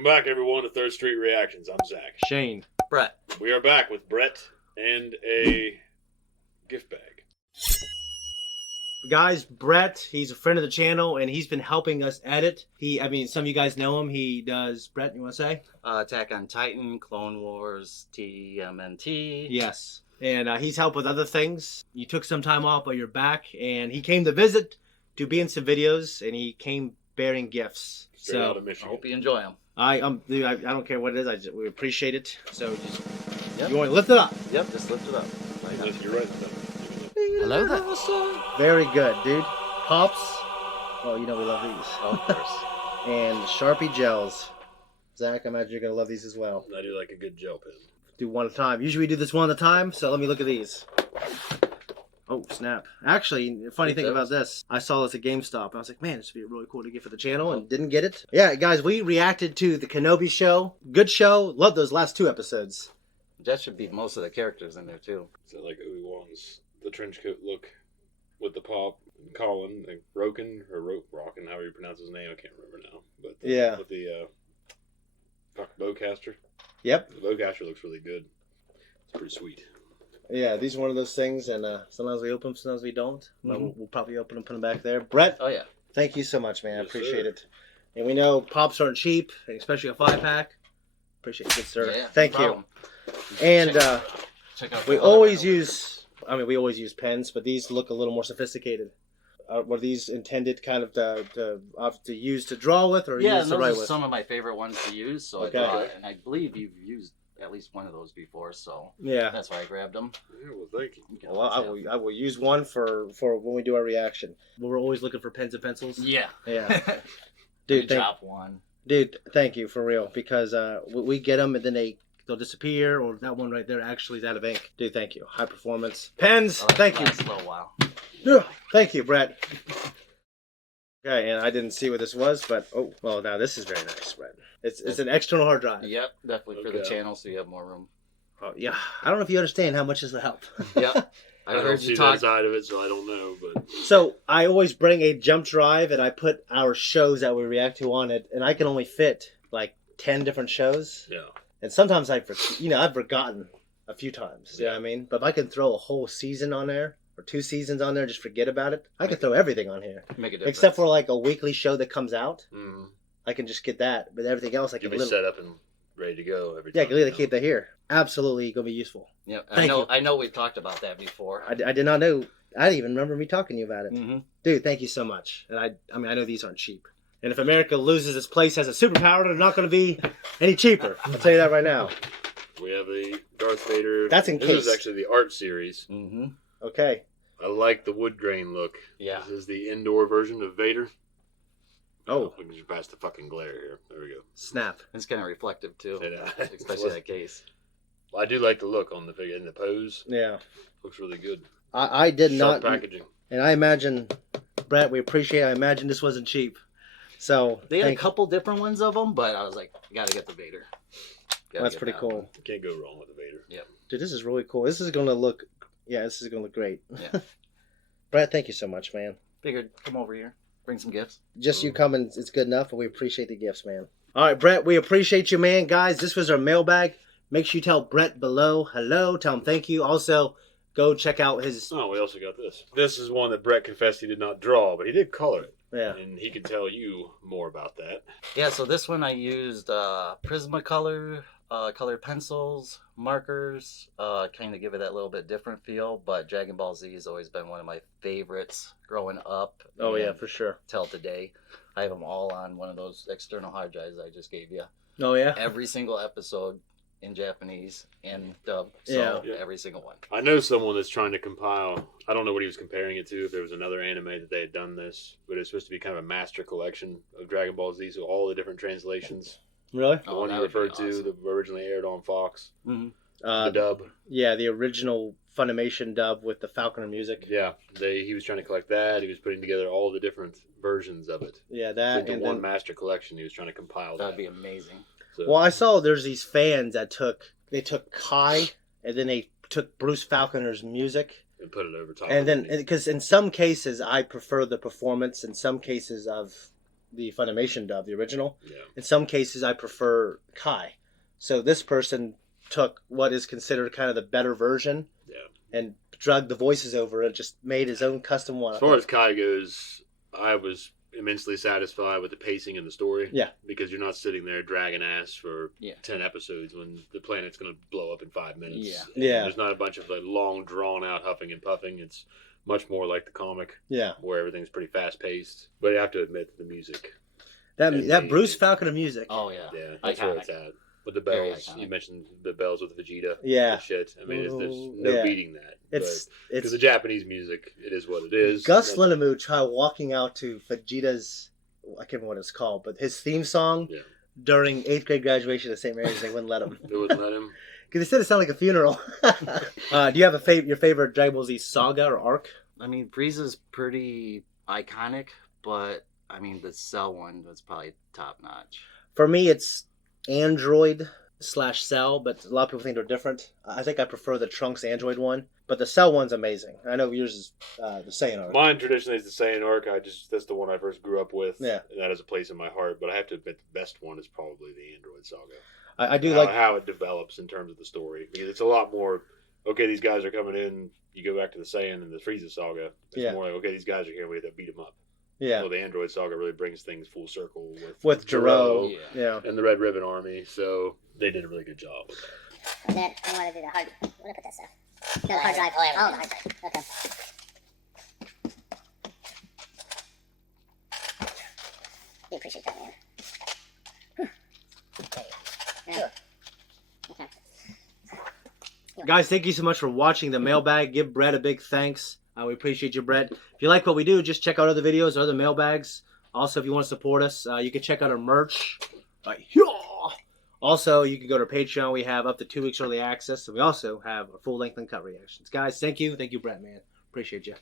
Welcome back, everyone, to Third Street Reactions. I'm Zach. Shane. Brett. We are back with Brett and a gift bag. Guys, Brett, he's a friend of the channel, and he's been helping us edit. Some of you guys know him. He does, Brett, you want to say? Attack on Titan, Clone Wars, TMNT. Yes. And he's helped with other things. You took some time off, but you're back, and he came to visit, to be in some videos, and he came bearing gifts. Straight out of Michigan. I hope you enjoy them. I don't care what it is. We appreciate it. So just, Yep. you want to lift it up? Yep, just lift it up. You're right. Hello there. Very good, dude. Pops. Oh, you know we love these. Oh, of course. And Sharpie gels. Zach, I imagine you're going to love these as well. I do like a good gel pen. Do one at a time. Usually we do this one at a time, so let me look at these. Oh, snap. Actually, the funny thing about this, I saw this at GameStop. I was like, man, this would be really cool to get for the channel, and didn't get it. Yeah, guys, we reacted to the Kenobi show. Good show. Love those last 2 episodes. That should be most of the characters in there, too. So like Obi-Wan's, the trench coat look with the pop, and Colin, like Roken, or Rockin, however you pronounce his name, I can't remember now. But yeah. With the bowcaster. Yep. The bowcaster looks really good. It's pretty sweet. Yeah, these are one of those things, and sometimes we open them, sometimes we don't. But we'll probably open them, put them back there. Brett, Oh, yeah. thank you so much, man. I Yes, appreciate sir. it. And we know pops aren't cheap, especially a 5-pack. Appreciate it, good sir. Yeah, Thank no you. problem. And Check out we the other always one. we always use pens, but these look a little more sophisticated. Were these intended kind of to use to draw with, or Yeah, use and to those write are with? some of my favorite ones to use, so Okay. I thought, and I believe you've used at least one of those before, so Yeah. that's why I grabbed them. Yeah, well, thank you. You can Well, always have- I will use one for when we do our reaction. We're always looking for pens and pencils. Yeah. Yeah. Dude, Dude, thank, drop one. dude, thank you for real, because we get them and then they'll disappear, or that one right there actually is out of ink. Dude, thank you. High performance pens. Oh, Thank you. lasts a little while. Yeah, thank you, Brett. Okay, and I didn't see what this was, but oh, well, now this is very nice, Brett. It's an external hard drive. Yep, definitely for the Okay. channel, so you have more room. Oh, yeah. I don't know if you understand how much this will help. Yep. I I don't heard see you that talk. side of it, so I don't know. But So I always bring a jump drive, and I put our shows that we react to on it, and I can only fit like 10 different shows. yeah, And sometimes I've forgotten a few times. You know what I mean? But if I can throw a whole season on there, or 2 seasons on there, just forget about it, I can throw everything on here. Make a difference. Except for like a weekly show that comes out. mm-hmm. I can just get that. But everything else, I can You'll be set up and ready to go every Yeah, I time. can literally keep that here. Absolutely going to be useful. Yep. Thank you. I know we've talked about that before. I did not know. I didn't even remember me talking to you about it. Mm-hmm. Dude, thank you so much. And I know these aren't cheap. And if America loses its place as a superpower, they're not going to be any cheaper. I'll tell you that right now. We have a Darth Vader. That's in This case. is actually the art series. Mm-hmm. Okay. I like the wood grain look. Yeah. This is the indoor version of Vader. Oh, We can just pass the fucking glare here. There we go. snap. It's kind of reflective, too. Yeah. Especially that case. Well, I do like the look on the figure and the pose. Yeah. Looks really good. I did Sharp not. packaging. And I imagine, Brett, we appreciate it. I imagine this wasn't cheap. So, They had a thank- couple different ones of them, but I was like, gotta get the Vader. that's pretty cool. You can't go wrong with the Vader. Dude, this is really cool. This is going to look, this is going to look great. Yeah. Brett, thank you so much, man. Figured, come over here. Bring some gifts. Just you coming, it's good enough, and we appreciate the gifts, man. All right, Brett, we appreciate you, man. Guys, this was our mailbag. Make sure you tell Brett below hello. Tell him thank you. Also, go check out his... Oh, we also got this. This is one that Brett confessed he did not draw, but he did color it. Yeah. And he can tell you more about that. Yeah, so this one I used Prismacolor, colored pencils, markers, kind of give it that little bit different feel, but Dragon Ball Z has always been one of my favorites growing up. Oh, yeah, and for sure. Till today. I have them all on one of those external hard drives I just gave you. Oh, yeah? Every single episode in Japanese and dub. So Yeah. every single one. I know someone that's trying to compile, I don't know what he was comparing it to, if there was another anime that they had done this, but it's supposed to be kind of a master collection of Dragon Ball Z, so all the different translations. Really? The Oh, one that you would be referred to awesome. that originally aired on Fox, Mm-hmm. the dub. Yeah, the original Funimation dub with the Falconer music. Yeah, he was trying to collect that. He was putting together all the different versions of it Yeah, that into and one then... master collection. He was trying to compile that. That'd be amazing. So, Well, I saw there's these fans that took Kai, and then they took Bruce Falconer's music, and put it over top. and of then it. because in some cases I prefer the performance, in some cases of the Funimation dub, the original. Yeah. In some cases, I prefer Kai. So this person took what is considered kind of the better version, and dragged the voices over and just made his own custom one. As far as Kai goes, I was immensely satisfied with the pacing and the story. Yeah. Because you're not sitting there dragging ass for Yeah. 10 episodes when the planet's going to blow up in 5 minutes. Yeah. And Yeah. There's not a bunch of like long, drawn out huffing and puffing. It's much more like the comic Yeah. where everything's pretty fast paced. But I have to admit, the music. That And that the- Bruce Falconer music. Oh yeah. Yeah, that's where Iconic. it's at. With the Very bells, iconic. you mentioned the bells with Vegeta. Yeah. and shit. I mean, there's no Yeah. beating that. It's Because the Japanese music, it is what it is. Gus And- Linamou try walking out to Vegeta's, I can't remember what it's called, but his theme song Yeah. during 8th grade graduation at St. Mary's. They wouldn't let him It wouldn't let him. because they said it sounded like a funeral. Do you have your favorite Dragon Ball Z saga or arc? I mean, Frieza's pretty iconic, but I mean, the Cell one was probably top notch. For me, it's Android / Cell, but a lot of people think they're different. I think I prefer the Trunks Android one, but the Cell one's amazing. I know yours is the Saiyan arc. Mine traditionally is the Saiyan arc. That's the one I first grew up with. Yeah. And that has a place in my heart. But I have to admit, the best one is probably the Android Saga. I do how, like. how it develops in terms of the story, because it's a lot more. Okay, these guys are coming in. You go back to the Saiyan and the Frieza saga. It's Yeah. more like, okay, these guys are here. We have to beat them up. Yeah, Well, the Android saga really brings things full circle with Jiro. Yeah. Yeah. and the Red Ribbon Army. So they did a really good job with that. And then I want to do the hard. Where did I put that stuff? No, the hard drive. Oh, the hard drive. Okay. You appreciate that, man. Yeah. Okay. Guys, thank you so much for watching the mailbag. Give Brett a big thanks. We appreciate you, Brett. If you like what we do, just check out other videos, other mailbags. Also, if you want to support us, you can check out our merch. Right here. Also, you can go to our Patreon. We have up to 2 weeks early access. And we also have our full-length uncut reactions. Guys, thank you. Thank you, Brett, man. Appreciate you.